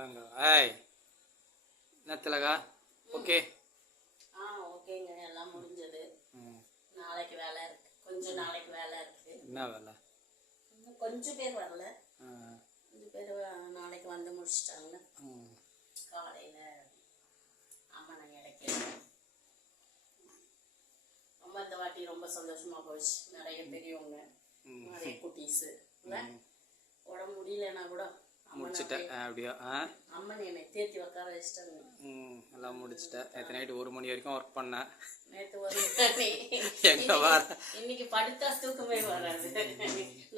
வாங்க ஏய் என்னத்துலகா ஓகே ஓகேங்க எல்லாம் முடிஞ்சது. நாளைக்கு வேலை இருக்கு, கொஞ்சம் நாளைக்கு வேலை இருக்கு. என்ன வேலை? கொஞ்சம் பேர் வரல, கொஞ்சம் பேர் நாளைக்கு வந்து முடிச்சிட்டாங்க. காலையில அம்மனை இடைக்கிறேன். ரொம்ப இந்த வாட்டி ரொம்ப சந்தோஷமா போச்சு. நிறைய பெரியவங்க, நிறைய குட்டீஸ் உடம்பு முடியலன்னா கூட முடிச்சிட்டேன். அப்படியா? அம்மன் என்னை தேத்தி உட்கார வச்சிட்டாங்க. எல்லாம் முடிச்சிட்டேன். நேற்று நைட்டு 1 மணி வரைக்கும் ஒர்க் பண்ணேன். நேற்று இன்னைக்கு படுத்தா தூக்கமே வராது.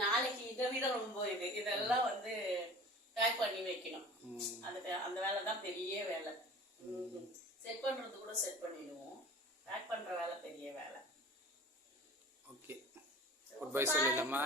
நாளைக்கு இதை விட ரொம்ப இதெல்லாம் வந்து பேக் பண்ணி வைக்கணும். அதுக்கு அந்த வேலை தான் பெரிய வேலை. செட் பண்றது கூட செட் பண்ணிடுவோம், பேக் பண்ற வேலை பெரிய வேலை. ஓகே, குட் பை சொல்லிடலாமா?